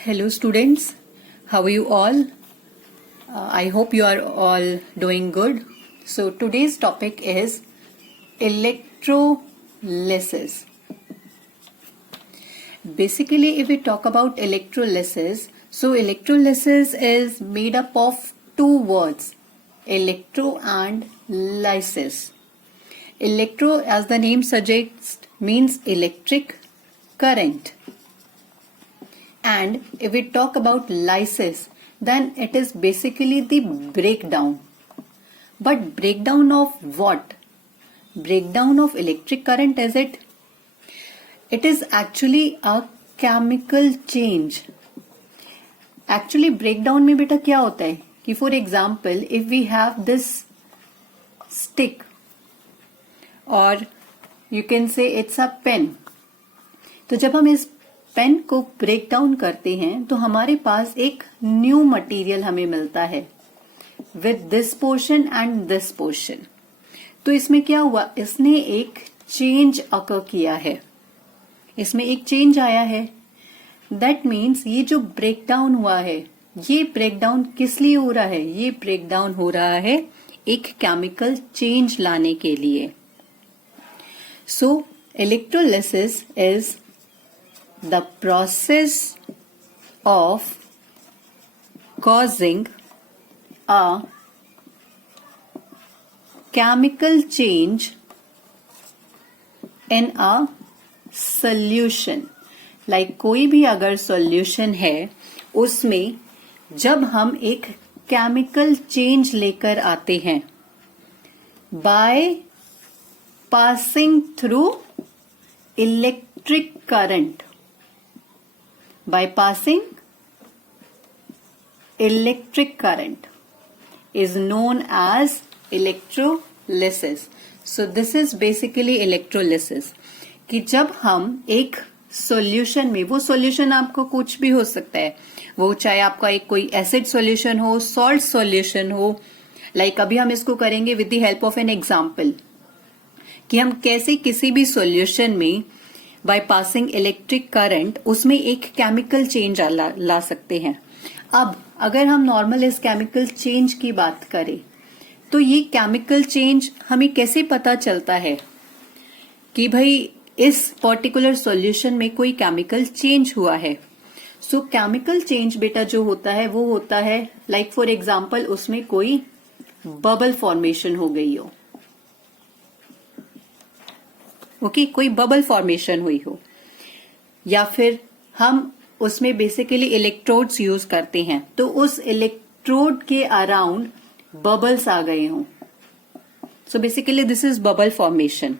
Hello students, how are you all? I hope you are all doing good. So today's topic is electrolysis. Basically, if we talk about electrolysis, so electrolysis is made up of two words, electro and lysis. Electro, as the name suggests, means electric current. And if we talk about lysis, then it is basically the breakdown. But breakdown of what? Breakdown of electric current, is it? It is actually a chemical change. Actually breakdown में बेटा क्या होता है कि for example if we have this stick or you can say it's a pen, तो जब हम इस पेन को ब्रेक डाउन करते हैं तो हमारे पास एक न्यू मटेरियल हमें मिलता है with this portion and this portion. तो इसमें क्या हुआ, इसने एक चेंज अकर किया है, इसमें एक चेंज आया है. दैट मीन्स ये जो ब्रेक डाउन हुआ है, ये ब्रेक डाउन किस लिए हो रहा है? ये ब्रेक डाउन हो रहा है एक केमिकल चेंज लाने के लिए. So electrolysis is the process of causing a chemical change in a solution. like कोई भी अगर solution है उसमें जब हम एक chemical change लेकर आते हैं by passing through electric current, bypassing electric current is known as electrolysis. So this is basically electrolysis कि जब हम एक सॉल्यूशन में, वो सॉल्यूशन आपको कुछ भी हो सकता है, वो चाहे आपका एक कोई एसिड सॉल्यूशन हो, सॉल्ट सॉल्यूशन हो. लाइक अभी हम इसको करेंगे with the help of an example कि हम कैसे किसी भी सॉल्यूशन में बाय पासिंग इलेक्ट्रिक करंट उसमें एक केमिकल चेंज ला सकते हैं. अब अगर हम नॉर्मल इस केमिकल चेंज की बात करें तो ये केमिकल चेंज हमें कैसे पता चलता है कि भाई इस पर्टिकुलर सॉल्यूशन में कोई केमिकल चेंज हुआ है. सो केमिकल चेंज बेटा जो होता है वो होता है लाइक फॉर एग्जांपल उसमें कोई बबल फॉर्मेशन हो गई हो, ओके कोई बबल फॉर्मेशन हुई हो, या फिर हम उसमें बेसिकली इलेक्ट्रोड्स यूज करते हैं तो उस इलेक्ट्रोड के अराउंड बबल्स आ गए हों. So basically this is bubble formation.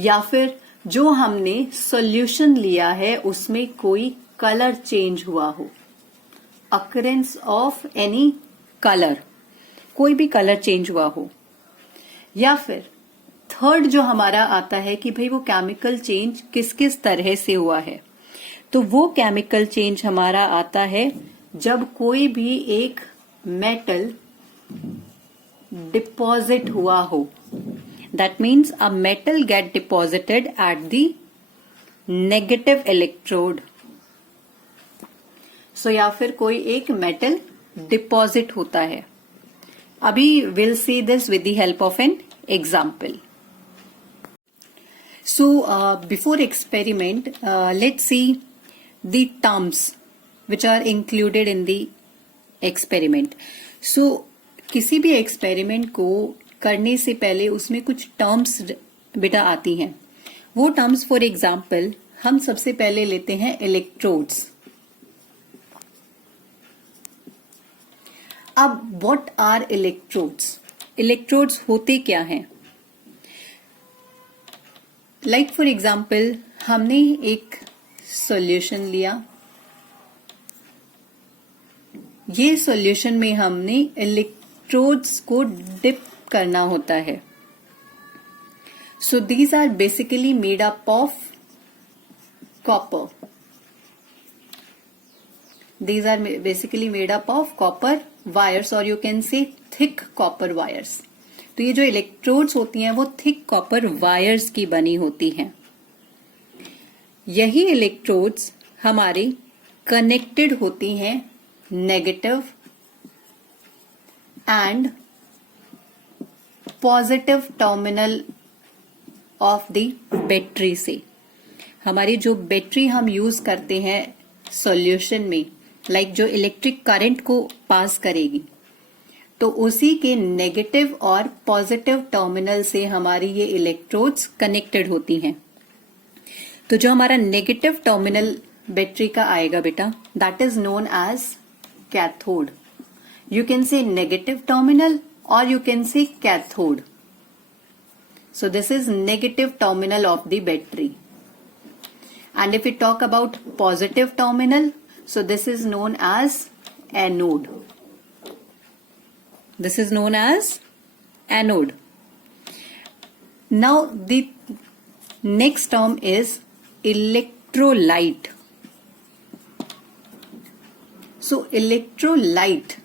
या फिर जो हमने सॉल्यूशन लिया है उसमें कोई कलर चेंज हुआ हो, अकरेंस ऑफ एनी कलर, कोई भी कलर चेंज हुआ हो. या फिर थर्ड जो हमारा आता है कि भाई वो केमिकल चेंज किस किस तरह से हुआ है, तो वो केमिकल चेंज हमारा आता है जब कोई भी एक मेटल डिपॉजिट हुआ हो. That means a metal get deposited at the negative electrode. So या फिर कोई एक मेटल डिपॉजिट होता है. अभी will see this with the help of an example. So before experiment, let's see the terms which are included in the experiment. So किसी भी experiment को करने से पहले उसमें कुछ terms बेटा आती हैं. वो terms for example हम सबसे पहले लेते हैं electrodes. अब what are electrodes? Electrodes होते क्या हैं? लाइक फॉर एग्जाम्पल हमने एक सॉल्यूशन लिया, ये सॉल्यूशन में हमने इलेक्ट्रोड्स को डिप करना होता है. So these are basically made up of copper. These are basically made up of copper wires और you can say thick copper wires. तो ये जो इलेक्ट्रोड्स होती हैं वो थिक कॉपर वायर्स की बनी होती हैं. यही इलेक्ट्रोड्स हमारे कनेक्टेड होती हैं negative and positive terminal of the battery से। हमारी जो बैटरी हम यूज करते हैं सॉल्यूशन में, लाइक जो इलेक्ट्रिक करंट को पास करेगी, तो उसी के नेगेटिव और पॉजिटिव टर्मिनल से हमारी ये इलेक्ट्रोड्स कनेक्टेड होती हैं। तो जो हमारा नेगेटिव टर्मिनल बैटरी का आएगा बेटा, that is known as cathode. You can say negative terminal और you can say cathode. So this is negative terminal of the battery. And if we talk about positive terminal, so this is known as anode. This is known as anode. Now the next term is electrolyte. So electrolyte,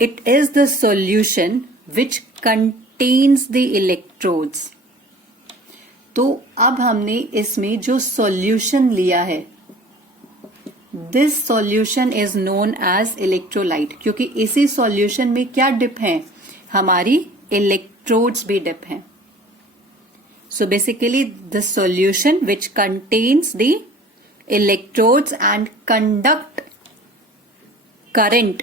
it is the solution which contains the electrodes. तो अब हमने इसमें जो solution लिया है, this solution is known as electrolyte, क्योंकि इसी solution में क्या डिप है, हमारी इलेक्ट्रोड्स भी डिप हैं। So basically the solution which contains the electrodes and conduct current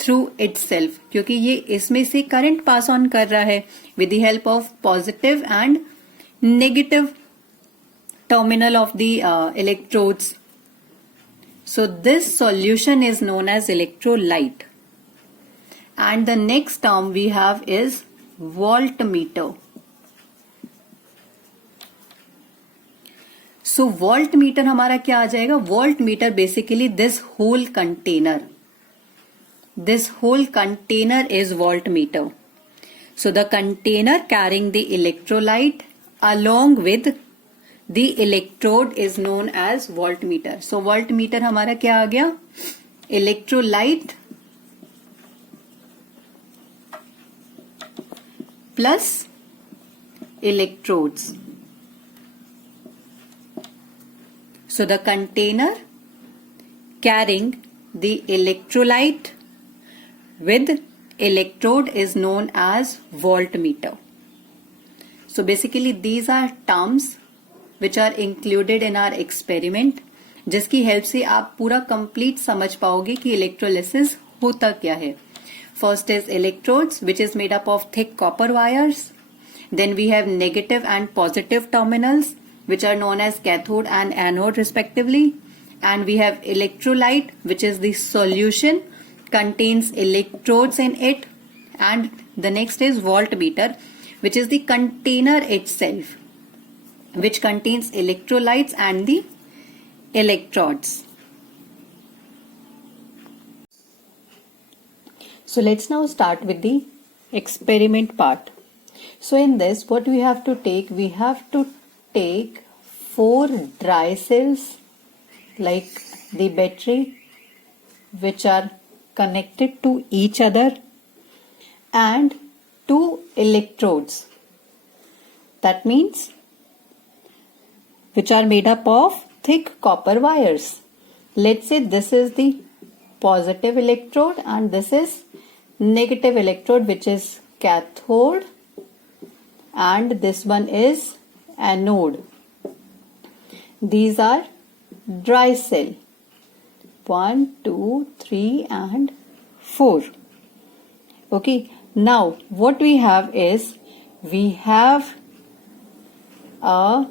through itself, क्योंकि ये इसमें से करंट पास ऑन कर रहा है with the help of positive and negative terminal of the electrodes. So this solution is known as electrolyte. And the next term we have is voltmeter. So voltmeter हमारा क्या आ जाएगा? Voltmeter basically this whole container. This whole container is voltmeter. So the container carrying the electrolyte along with the electrode is known as voltmeter. So voltmeter हमारा क्या आ गया? Electrolyte plus electrodes. So the container carrying the electrolyte with electrode is known as voltmeter. So basically these are terms which are included in our experiment, जिसकी help से आप पूरा complete समझ पाओगे कि इलेक्ट्रोलिसिस होता क्या है. First is electrodes, which is made up of thick copper wires. Then we have negative and positive terminals, which are known as cathode and anode respectively. And we have electrolyte, which is the solution, contains electrodes in it. And the next is voltmeter, which is the container itself, which contains electrolytes and the electrodes. So let's now start with the experiment part. So in this, what we have to take? We have to take 4 dry cells like the battery, which are connected to each other, and 2 electrodes. That means which are made up of thick copper wires. Let's say this is the positive electrode and this is negative electrode, which is cathode, and this one is anode. These are dry cell 1, 2, 3 and 4. Okay, now what we have is we have a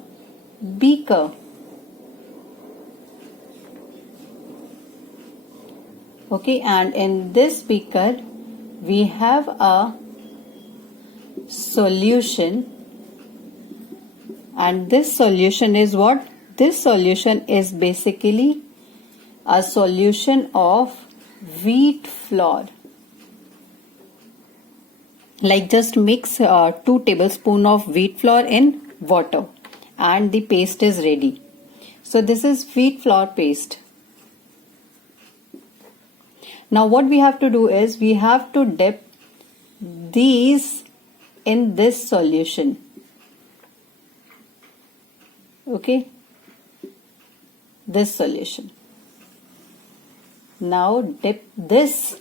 beaker. Okay, and in this beaker we have a solution, and this solution is what? This solution is basically a solution of wheat flour. Like just mix 2 tablespoons of wheat flour in water and the paste is ready. So this is wheat flour paste. Now what we have to do is we have to dip these in this solution. Okay. this solution. Now dip this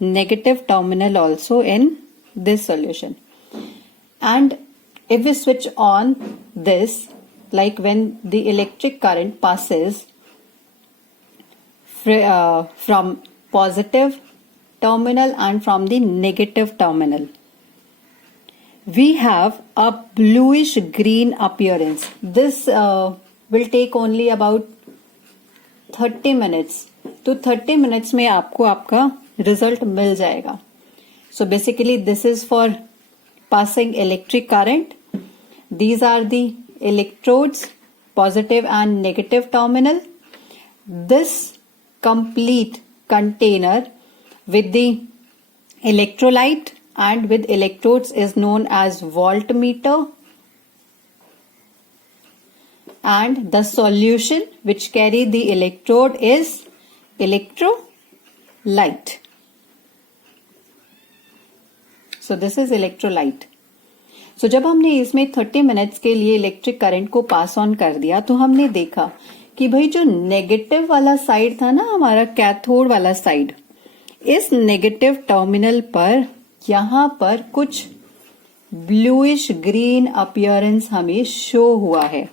negative terminal also in this solution. And if we switch on this, like when the electric current passes from positive terminal and from the negative terminal, we have a bluish green appearance. This will take only about 30 minutes. तो 30 minutes में आपको आपका result मिल जाएगा. So basically this is for passing electric current. These are the electrodes, positive and negative terminal. This complete container with the electrolyte and with electrodes is known as voltmeter, and the solution which carry the electrode is electrolyte. So this is electrolyte. So जब हमने इसमें 30 minutes के लिए electric current को pass on कर दिया तो हमने देखा कि भाई जो नेगेटिव वाला साइड था ना, हमारा कैथोड वाला साइड, इस नेगेटिव टर्मिनल पर यहां पर कुछ ब्लूइश ग्रीन अपीयरेंस हमें शो हुआ है.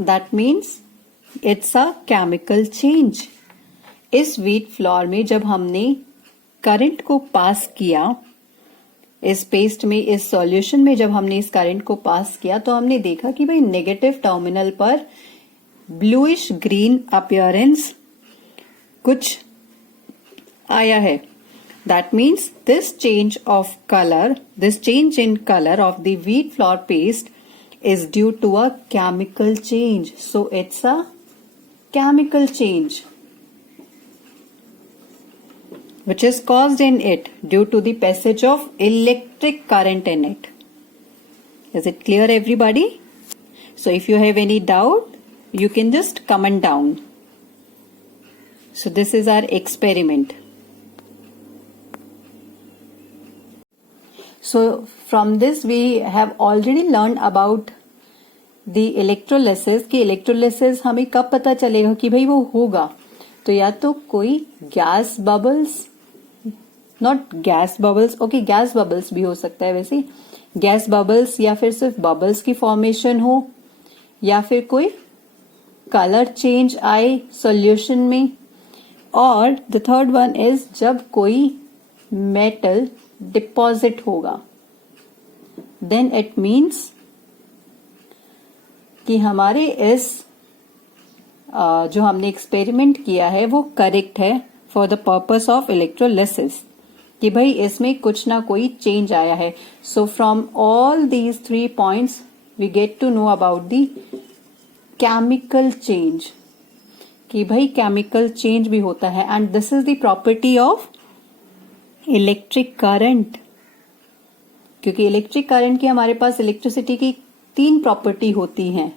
That means it's a chemical change. इस व्हीट फ्लोर में जब हमने करंट को पास किया, इस पेस्ट में, इस सॉल्यूशन में जब हमने इस करंट को पास किया तो हमने देखा कि भाई नेगेटिव टर्मिनल पर ब्लूइश ग्रीन अपीयरेंस कुछ आया है. That means this change of color, this change in color of the wheat flour paste is due to a chemical change. So it's a chemical change which is caused in it due to the passage of electric current in it. Is it clear, everybody? So if you have any doubt, you can just comment down. So this is our experiment. So from this we have already learned about the electrolysis. कि electrolysis हमें कब पता चलेगा कि भाई वो होगा, तो या तो कोई gas bubbles, not gas bubbles, okay gas bubbles भी हो सकता है वैसे, गैस बबल्स, या फिर सिर्फ बबल्स की फॉर्मेशन हो, या फिर कोई कलर चेंज आए सॉल्यूशन में, और द थर्ड वन इज जब कोई मेटल डिपॉजिट होगा. देन इट मीन्स कि हमारे इस जो हमने एक्सपेरिमेंट किया है वो करेक्ट है for the purpose of electrolysis, कि भाई इसमें कुछ ना कोई चेंज आया है. So from all these 3 points we get to know about the chemical change, कि भाई केमिकल चेंज भी होता है. And this is the property of electric current, क्योंकि इलेक्ट्रिक करंट की हमारे पास इलेक्ट्रिसिटी की 3 प्रॉपर्टी होती हैं: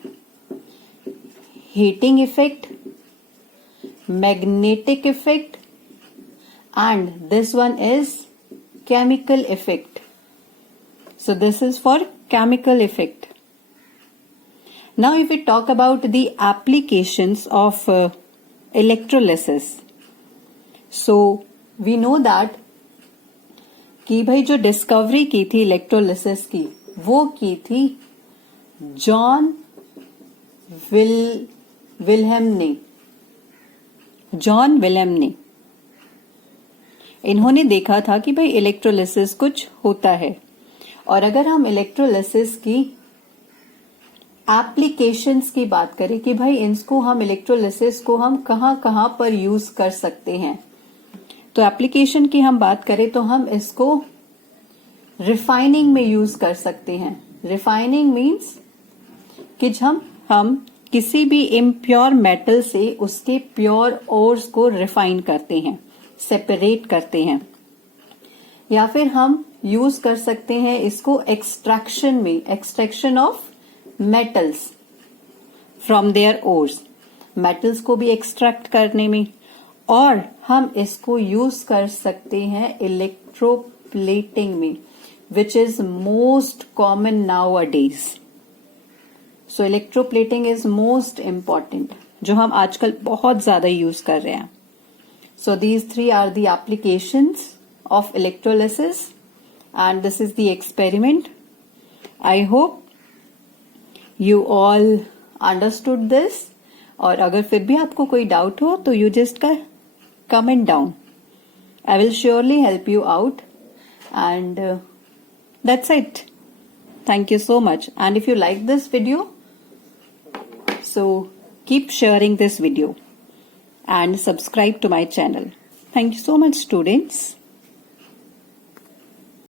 heating effect, magnetic effect, and this one is chemical effect. So this is for chemical effect. Now if we talk about the applications of electrolysis, so we know that कि भाई जो discovery की थी electrolysis की, वो की थी John Wilhelm ने. जॉन विल्हेम ने, इन्होंने देखा था कि भाई इलेक्ट्रोलिसिस कुछ होता है, और अगर हम इलेक्ट्रोलिसिस की एप्लीकेशंस की बात करें कि भाई इसको हम इलेक्ट्रोलिसिस को हम कहाँ कहाँ पर यूज कर सकते हैं, तो एप्लीकेशन की हम बात करें तो हम इसको रिफाइनिंग में यूज कर सकते हैं. रिफाइनिंग मीन्स कि हम किसी भी इम्प्योर मेटल से उसके प्योर ओर्स को रिफाइन करते हैं, सेपरेट करते हैं. या फिर हम यूज कर सकते हैं इसको एक्सट्रैक्शन में, extraction of metals from their ores, metals को भी एक्सट्रैक्ट करने में. और हम इसको यूज कर सकते हैं इलेक्ट्रोप्लेटिंग में, which is most common nowadays. So electroplating is most important, जो हम आजकल बहुत ज्यादा यूज कर रहे हैं. So these 3 are the applications of electrolysis and this is the experiment. I hope you all understood this. और अगर फिर भी आपको कोई डाउट हो तो you just comment down. I will surely help you out. And that's it. Thank you so much. And if you like this video, so keep sharing this video and subscribe to my channel. Thank you so much, students.